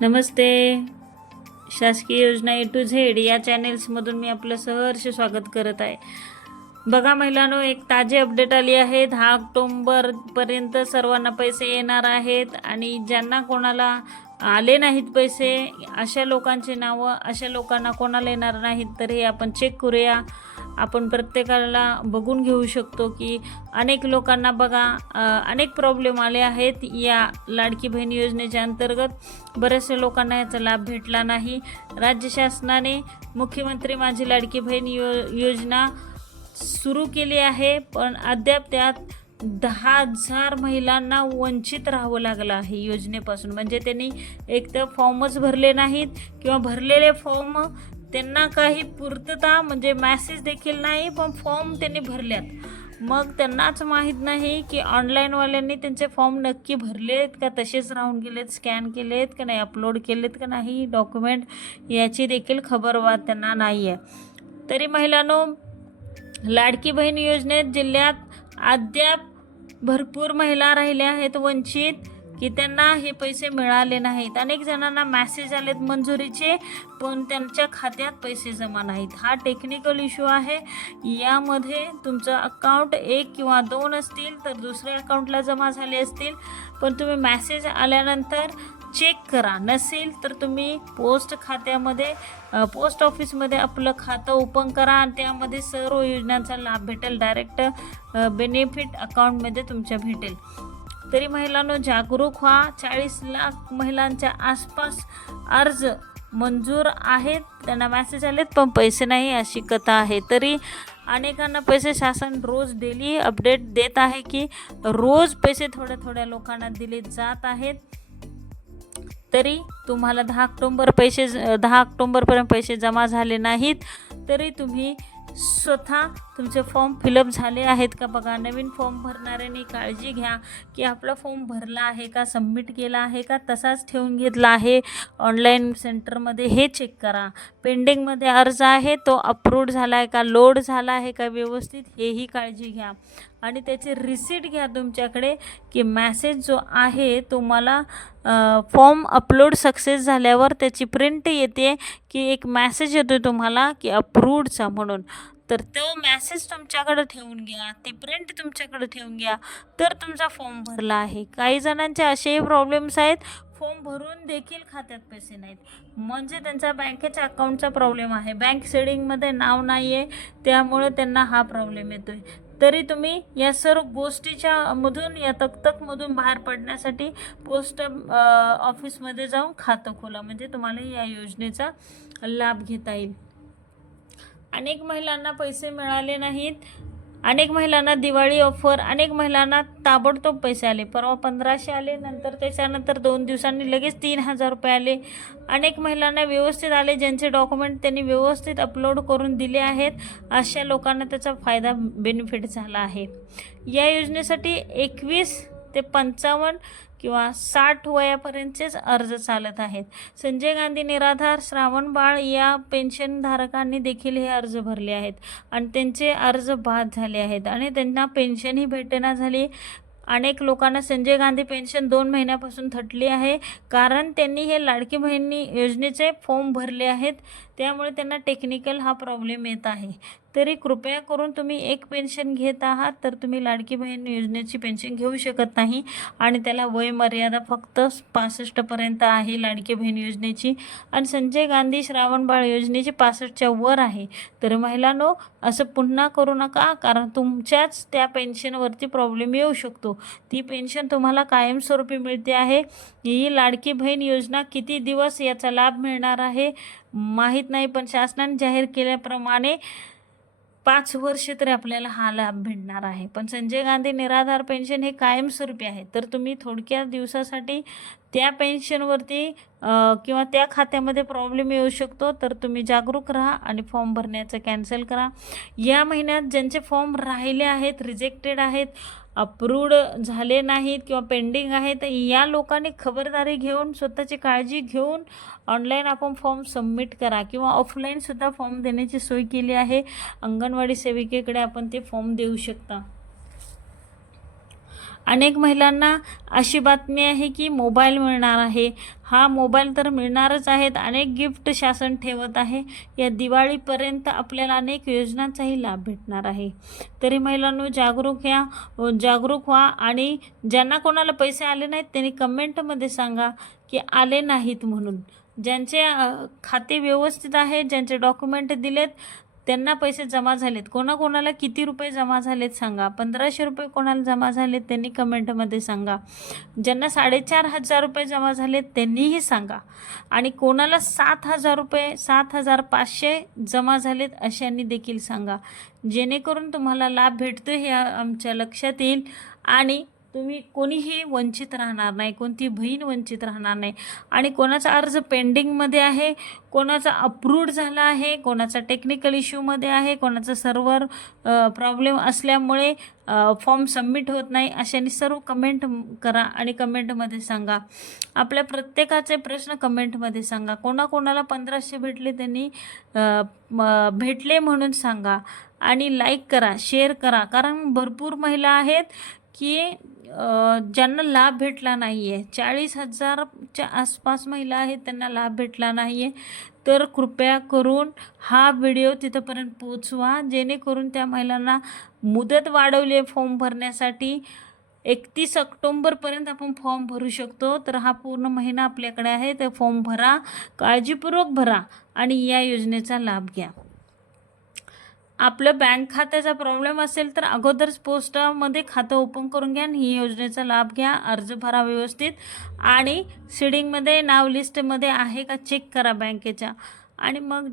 नमस्ते. शासकीय योजना ए to Z या चॅनेल्समधून मी आपलं सहर्ष स्वागत करत आहे. बघा महिलांनो एक ताजी अपडेट आली आहे दहा ऑक्टोंबरपर्यंत सर्वांना पैसे येणार आहेत आणि ज्यांना कोणाला आले नाहीत पैसे अशा लोकांची नावं अशा लोकांना कोणाला येणार नाहीत तर हे आपण चेक करूया. आपण प्रत्येकाला बघून घेऊ शकतो की अनेक लोकांना बघा अनेक प्रॉब्लेम आले आहेत या लाडकी बहीण योजनेच्या अंतर्गत. बऱ्याचशा लोकांना याचा लाभ भेटला नाही. राज्य शासनाने मुख्यमंत्री माझी लाडकी बहीण यो योजना सुरू केली आहे पण अद्याप त्यात दहा हजार महिलांना वंचित राहावं लागलं आहे योजनेपासून. म्हणजे त्यांनी एक तर फॉर्मच भरले नाहीत किंवा भरलेले फॉर्म त्यांना काही पूर्तता म्हणजे मॅसेज देखील नाही पण फॉर्म त्यांनी भरल्यात. मग त्यांनाच माहीत नाही की ऑनलाईनवाल्यांनी त्यांचे फॉर्म नक्की भरलेत का तसेच राहून गेलेत स्कॅन केलेत का नाही अपलोड केलेत का नाही डॉक्युमेंट याची देखील खबरवाद त्यांना नाही आहे तरी महिलांनो लाडकी बहीण योजनेत जिल्ह्यात अद्याप भरपूर महिला राहिल्या आहेत वंचित. की त्यांना हे पैसे मिळाले नाहीत. अनेक जणांना मॅसेज आलेत मंजुरीचे पण त्यांच्या खात्यात पैसे जमा नाहीत. हा टेक्निकल इश्यू आहे. यामध्ये तुमचं अकाउंट एक किंवा दोन असतील तर दुसऱ्या अकाउंटला जमा झाले असतील. पण तुम्ही मॅसेज आल्यानंतर चेक करा. नसेल तर तुम्ही पोस्ट खात्यामध्ये पोस्ट ऑफिसमध्ये आपलं खातं ओपन करा आणि त्यामध्ये सर्व योजनांचा लाभ भेटेल. डायरेक्ट बेनिफिट अकाउंटमध्ये तुमच्या भेटेल. तरी महिलांनो जागरूक व्हा. चाळीस लाख महिलांच्या आसपास अर्ज मंजूर आहेत. त्यांना मॅसेज आलेत पण पैसे नाही अशी कथा आहे. तरी अनेकांना पैसे शासन रोज डेली अपडेट देत आहे की रोज पैसे थोड्या थोड्या लोकांना दिले जात आहेत. तरी तुम्हाला दहा ऑक्टोंबर पैसे ज- दहा ऑक्टोंबरपर्यंत पैसे जमा झाले नाहीत. तरी तुम्ही स्वतः तुमचे फॉर्म फिलअप झाले आहेत का? बघा नवीन फॉर्म भरणाऱ्यांनी काळजी घ्या की आपला फॉर्म भरला आहे का सबमिट केला आहे का तसाच ठेवून घेतला आहे. ऑनलाईन सेंटरमध्ये हे चेक करा. पेंडिंगमध्ये अर्ज आहे तो अप्रूव्ड झाला आहे का लोड झाला आहे का व्यवस्थित हेही काळजी घ्या. आणि त्याची रिसीट घ्या तुमच्याकडे की मॅसेज जो आहे तुम्हाला फॉर्म अपलोड सक्सेस झाल्यावर त्याची प्रिंट येते की एक मॅसेज येतो तुम्हाला की अप्रूव्डचा म्हणून. तर तो मॅसेज तुमच्याकडे ठेवून घ्या ती प्रिंट तुमच्याकडे ठेवून घ्या. तर तुमचा फॉर्म भरला आहे. काही जणांचे असेही प्रॉब्लेम्स आहेत फॉर्म भरून देखील खात्यात पैसे नाहीत. म्हणजे त्यांचा बँकेच्या अकाउंटचा प्रॉब्लेम आहे. बँक सेडिंगमध्ये नाव नाही आहे त्यामुळे त्यांना हा प्रॉब्लेम येतो आहे तरी तुम्ही या सर्व गोष्टीच्या मधून या तकतकमधून बाहेर पडण्यासाठी पोस्ट ऑफिसमध्ये जाऊन खातं खोला. म्हणजे तुम्हाला या योजनेचा लाभ घेता येईल. अनेक महिलांना पैसे मिळाले नाहीत. अनेक महिलांना दिवाळी ऑफर अनेक महिलांना ताबडतोब पैसे आले. परवा पंधराशे आले नंतर त्याच्यानंतर दोन दिवसांनी लगेच तीन हजार रुपये आले. अनेक महिलांना व्यवस्थित आले ज्यांचे डॉक्युमेंट त्यांनी व्यवस्थित अपलोड करून दिले आहेत. अशा लोकांना त्याचा फायदा बेनिफिट झाला आहे. या योजनेसाठी एकवीस ते पंचावन्न किंवा साठ वयापर्यंतचेच अर्ज चालत आहेत. संजय गांधी निराधार श्रावण बाळ या पेन्शनधारकांनी देखील हे अर्ज भरले आहेत आणि त्यांचे अर्ज बाद झाले आहेत आणि त्यांना पेन्शनही भेटेना झाली. अनेक लोकांना संजय गांधी पेन्शन दोन महिन्यापासून थटली आहे. कारण त्यांनी हे लाडकी बहिणी योजनेचे फॉर्म भरले आहेत. त्यामुळे त्यांना टेक्निकल हा प्रॉब्लेम येत आहे. तरी कृपया करून तुम्ही एक पेन्शन घेत आहात तर तुम्ही लाडकी बहीण योजनेची पेन्शन घेऊ शकत नाही. आणि त्याला वयमर्यादा फक्त पासष्टपर्यंत आहे लाडकी बहीण योजनेची. आणि संजय गांधी श्रावण बाळ योजनेची पासष्टच्या वर आहे. तर महिलांनो असं पुन्हा करू नका कारण तुमच्याच त्या पेन्शनवरती प्रॉब्लेम येऊ शकतो. ती पेन्शन तुम्हाला कायमस्वरूपी मिळते आहे. ही लाडकी बहीण योजना किती दिवस याचा लाभ मिळणार आहे माहीत नाही पण शासनाने जाहीर केल्याप्रमाणे पाच वर्ष तरी आपल्याला हा लाभ भेटणार आहे. पण संजय गांधी निराधार पेन्शन हे कायमस्वरूपी आहे. तर तुम्ही थोडक्या दिवसासाठी त्या पेन्शनवरती किंवा त्या खात्यामध्ये प्रॉब्लेम येऊ शकतो तर तुम्ही जागरूक राहा आणि फॉर्म भरण्याचं कॅन्सल करा. या महिन्यात ज्यांचे फॉर्म राहिले आहेत रिजेक्टेड आहेत अप्रूव्ड झाले नाहीत किंवा पेंडिंग आहेत या लोकांनी खबरदारी घेऊन स्वतःची काळजी घेऊन ऑनलाईन आपण फॉर्म सबमिट करा किंवा ऑफलाईनसुद्धा फॉर्म देण्याची सोय केली आहे. अंगणवाडी सेविकेकडे आपण ते फॉर्म देऊ शकता. अनेक महिलांना अशी बातमी आहे की मोबाईल मिळणार आहे. हा मोबाईल तर मिळणारच आहेत. अनेक गिफ्ट शासन ठेवत आहे. या दिवाळीपर्यंत आपल्याला अनेक योजनांचाही लाभ भेटणार आहे. तरी महिलांनो जागरूक या जागरूक व्हा आणि ज्यांना कोणाला पैसे आले नाहीत त्यांनी कमेंटमध्ये सांगा की आले नाहीत म्हणून. ज्यांचे खाते व्यवस्थित आहे ज्यांचे डॉक्युमेंट दिलेत त्यांना पैसे जमा झालेत. कोणाकोणाला किती रुपये जमा झालेत सांगा. पंधराशे रुपये कोणाला जमा झालेत त्यांनी कमेंटमध्ये सांगा. ज्यांना साडेचार हजार रुपये जमा झालेत त्यांनीही सांगा. आणि कोणाला सात हजार रुपये सात हजार पाचशे जमा झालेत अशांनी देखील सांगा. जेणेकरून तुम्हाला लाभ भेटतो हे आमच्या लक्षात येईल. आणि तुम्ही कोणीही वंचित राहणार नाही कोणती बहीण वंचित राहणार नाही. आणि कोणाचा अर्ज पेंडिंगमध्ये आहे कोणाचा अप्रूव्ड झाला आहे कोणाचा टेक्निकल इश्यूमध्ये आहे कोणाचा सर्व्हर प्रॉब्लेम असल्यामुळे फॉर्म सबमिट होत नाही अशाने सर्व कमेंट करा आणि कमेंटमध्ये सांगा. आपल्या प्रत्येकाचे प्रश्न कमेंटमध्ये सांगा. कोणाकोणाला पंधराशे भेटले त्यांनी म- भेटले म्हणून सांगा. आणि लाईक करा शेअर करा. कारण भरपूर महिला आहेत की ज्यांना लाभ भेटला नाही आहे चाळीस हजारच्या आसपास महिला आहेत त्यांना लाभ भेटला नाही आहे तर कृपया करून हा व्हिडिओ तिथंपर्यंत पोचवा जेणेकरून त्या महिलांना मुदत वाढवली आहे फॉर्म भरण्यासाठी. एकतीस ऑक्टोंबरपर्यंत आपण फॉर्म भरू शकतो तर हा पूर्ण महिना आपल्याकडे आहे तर फॉर्म भरा काळजीपूर्वक भरा आणि या योजनेचा लाभ घ्या. आपलं बँक खात्याचा प्रॉब्लेम असेल तर अगोदरच पोस्टामध्ये खातं ओपन करून घ्या आणि ही योजनेचा लाभ घ्या. अर्ज भरा व्यवस्थित. आणि सिडिंगमध्ये नाव लिस्टमध्ये आहे का? चेक करा बँकेच्या. आणि मग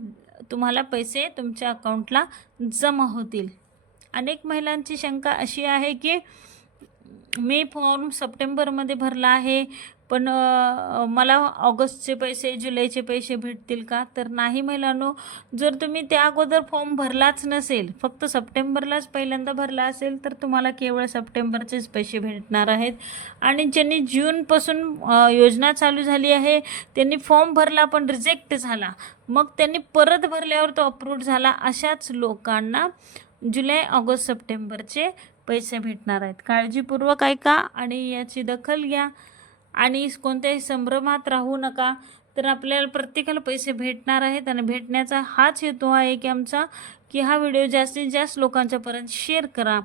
तुम्हाला पैसे तुमच्या अकाउंटला जमा होतील. अनेक महिलांची शंका अशी आहे की मी फॉर्म सप्टेंबरमध्ये भरला आहे. पण मला ऑगस्टचे पैसे जुलैचे पैसे भेटतील का? तर नाही महिलांनो जर तुम्ही त्या अगोदर फॉर्म भरलाच नसेल फक्त सप्टेंबरलाच पहिल्यांदा भरला असेल तर तुम्हाला केवळ सप्टेंबरचेच पैसे भेटणार आहेत. आणि ज्यांनी जूनपासून योजना चालू झाली आहे त्यांनी फॉर्म भरला पण रिजेक्ट झाला. मग त्यांनी परत भरल्यावर तो अप्रूव्ह झाला अशाच लोकांना जुलै ऑगस्ट सप्टेंबरचे पैसे भेटणार आहेत. काळजीपूर्वक ऐका आणि याची दखल घ्या. आणि कोणत्याही संभ्रमात राहू नका. तर आपल्याला प्रत्येकाला पैसे भेटणार आहेत आणि भेटण्याचा हाच हेतू आहे की आमचा की हा व्हिडिओ जास्तीत जास्त लोकांच्यापर्यंत शेअर करा.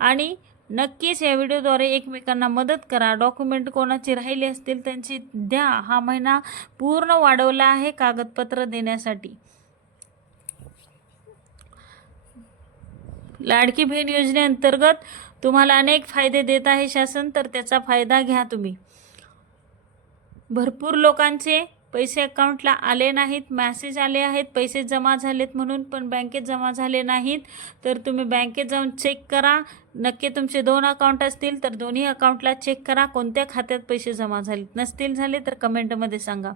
आणि नक्कीच या व्हिडिओद्वारे एकमेकांना मदत करा. डॉक्युमेंट कोणाचे राहिले असतील त्यांची द्या. हा महिना पूर्ण वाढवला आहे कागदपत्र देण्यासाठी. लाडकी बहीण योजनेअंतर्गत तुम्हाला अनेक फायदे देत आहे शासन तर त्याचा फायदा घ्या तुम्ही. भरपूर लोकांचे पैसे अकाउंटला आले नाहीत मॅसेज आले आहेत पैसे जमा झालेत म्हणून पण बँकेत जमा झाले नाहीत. तर तुम्ही बँकेत जाऊन चेक करा. नक्की तुमचे दोन अकाउंट असतील तर दोन्ही अकाउंटला चेक करा. कोणत्या खात्यात पैसे जमा झालेत नसतील झाले तर कमेंटमध्ये सांगा.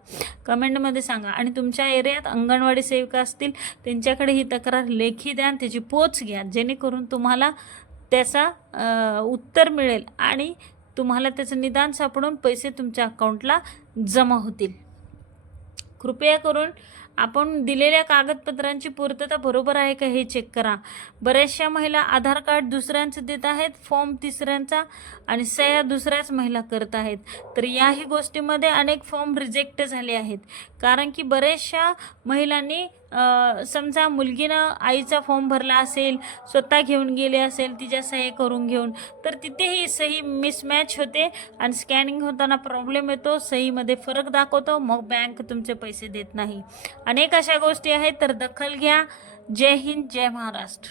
कमेंटमध्ये सांगा. आणि तुमच्या एरियात अंगणवाडी सेविका असतील त्यांच्याकडे ही तक्रार लेखी द्या त्याची पोच घ्या. जेणेकरून तुम्हाला त्याचा उत्तर मिळेल. आणि तुम्हाला त्याचं निदान सापडून पैसे तुमच्या अकाउंटला जमा होतील. कृपया करून आपण दिलेल्या कागदपत्रांची पूर्तता बरोबर आहे का हे चेक करा. बऱ्याचशा महिला आधार कार्ड दुसऱ्यांचं देत आहेत फॉर्म तिसऱ्यांचा आणि सह्या दुसऱ्याच महिला करत आहेत. तर याही गोष्टीमध्ये अनेक फॉर्म रिजेक्ट झाले आहेत. कारण की बऱ्याचशा महिलांनी समजा मुलगीनं आईचा फॉर्म भरला असेल स्वतः घेऊन गेले असेल तिच्या सही करून घेऊन तर तिथेही सही मिसमॅच होते आणि स्कॅनिंग होताना प्रॉब्लेम येतो सहीमध्ये फरक दाखवतो मग बँक तुमचे पैसे देत नाही. अनेक अशा गोष्टी आहेत तर दखल घ्या. जय हिंद जय महाराष्ट्र.